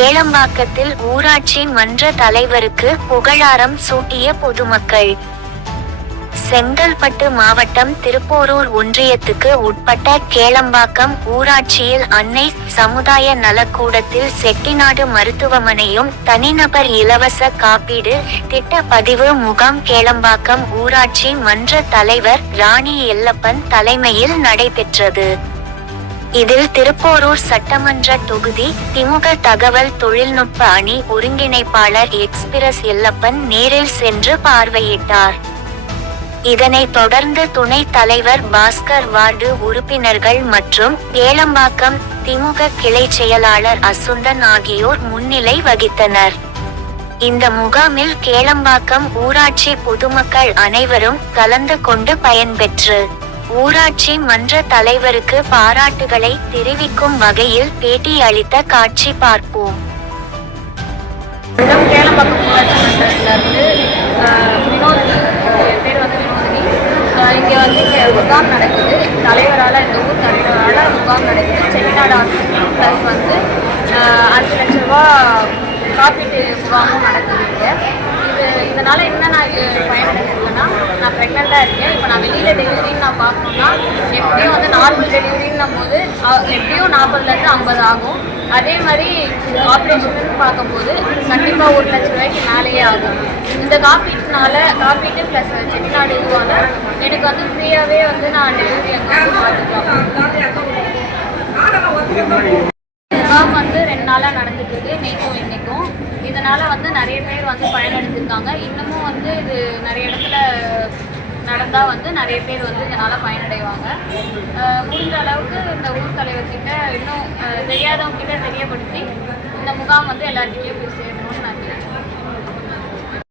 கேளம்பாக்கத்தில் ஊராட்சி மன்ற தலைவருக்கு புகழாரம் சூட்டிய பொதுமக்கள். செங்கல்பட்டு மாவட்டம் திருப்போரூர் ஒன்றியத்துக்கு உட்பட்ட கேளம்பாக்கம் ஊராட்சியில் அன்னை சமுதாய நலக்கூடத்தில் செட்டிநாடு மருத்துவமனையும் தனிநபர் இலவச காப்பீடு திட்ட பதிவு முகாம் கேளம்பாக்கம் ஊராட்சி மன்ற தலைவர் ராணி எல்லப்பன் தலைமையில் நடைபெற்றது. இதில் திருப்போரூர் சட்டமன்ற தொகுதி திமுக தகவல் தொழில்நுட்ப அணி ஒருங்கிணைப்பாளர் எக்ஸ்பிரஸ் எல்லப்பன் நேரில் சென்று பார்வையிட்டார். இதனைத் தொடர்ந்து துணைத் தலைவர் பாஸ்கர் வார்டு உறுப்பினர்கள் மற்றும் ஏலம்பாக்கம் திமுக கிளை செயலாளர் அசுந்தன் ஆகியோர் முன்னிலை வகித்தனர். இந்த முகாமில் கேளம்பாக்கம் ஊராட்சி பொதுமக்கள் அனைவரும் கலந்து கொண்டு பயன்பெற்று ஊராட்சி மன்ற தலைவருக்கு பாராட்டுகளை தெரிவிக்கும் வகையில் பேட்டி அளித்த காட்சி பார்ப்போம். கேளம்பாக்கம் ஊராட்சி மன்றத்திலேருந்து வினோதினி என் பேர் வந்து வினோதினி. இங்கே வந்து இங்கே முகாம் நடக்குது. தலைவரால் இந்த ஊர் தலைவரால் முகாம் நடக்குது. செட்டிநாடு ஹாஸ்பிட்டல் ப்ளஸ் வந்து அஞ்சு லட்ச ரூபா காப்பீட்டு முகாமும் நடக்குது இங்கே. இது இதனால் என்ன நான் இது பயனடைஞ்சிருக்கேன்னா நான் ப்ரெக்னெண்ட்டாக இருக்கேன். இப்போ நான் வெளியில் டெலிவரின்னு நான் பார்க்கணுன்னா எப்படியும் வந்து நார்மல் டெலிவரின்னும் போது எப்படியும் நாற்பதுலேருந்து ஐம்பது ஆகும். அதே மாதிரி ஆப்ரேஷன் பார்க்கும்போது கண்டிப்பாக ஒரு லட்ச ரூபாய்க்கு மேலேயே ஆகும். இந்த காப்பீட்டுனால காப்பீட்டு ப்ளஸ் செட்டிநாடு இதுவாக எனக்கு வந்து ஃப்ரீயாகவே வந்து நான் டெலிவரி அங்கே பார்த்துக்கலாம். வந்து ரெண்டு நாளாக நடந்துட்டு இருக்கு நேற்றும் இன்னைக்கும் இதனால வந்து நிறைய பேர் வந்து பயனடைஞ்சிருக்காங்க. இன்னமும் வந்து இது நிறைய இடத்துல நடந்தால் வந்து நிறைய பேர் வந்து இதனால் பயனடைவாங்க. முடிஞ்ச அளவுக்கு இந்த ஊர் தலைவர்கிட்ட இன்னும் தெரியாதவங்க கிட்ட தெரியப்படுத்தி இந்த முகாம் வந்து எல்லாருக்கிட்டையும் போய் சேரும்